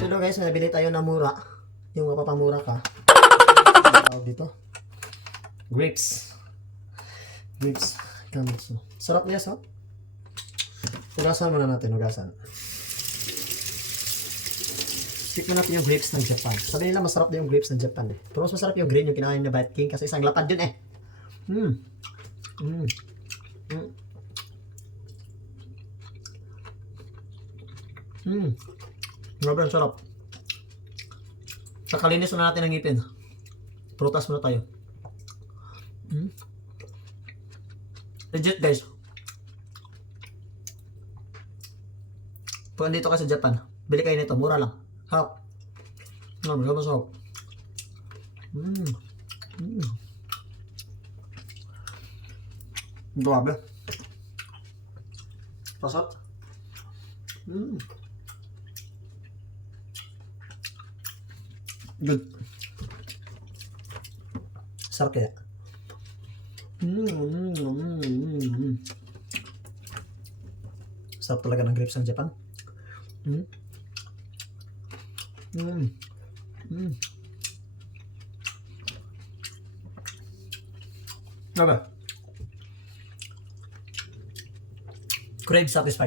So guys, nabili tayo na mura. Yung mapapamura ka. Tawag dito. Grapes. Grapes. Kamis. Sarap niya, so. Hugasan muna natin, hugasan. Tikman natin yung grapes ng Japan. Sabi nila masarap din yung grapes ng Japan eh. Pero mas masarap yung green yung kinain na Bite King kasi isang lapad yun eh. Grabe ang sarap. Kakalinis na natin ang ngipin. Prutas muna tayo. Legit guys. Pag andito ka sa Japan, bili kayo nito, mura lang. Harap. Grabe masarap. Grabe. Pasat. Good. Sarap kaya. Sarap talaga ng grapes ng Japan. Grabe. Crave satisfied.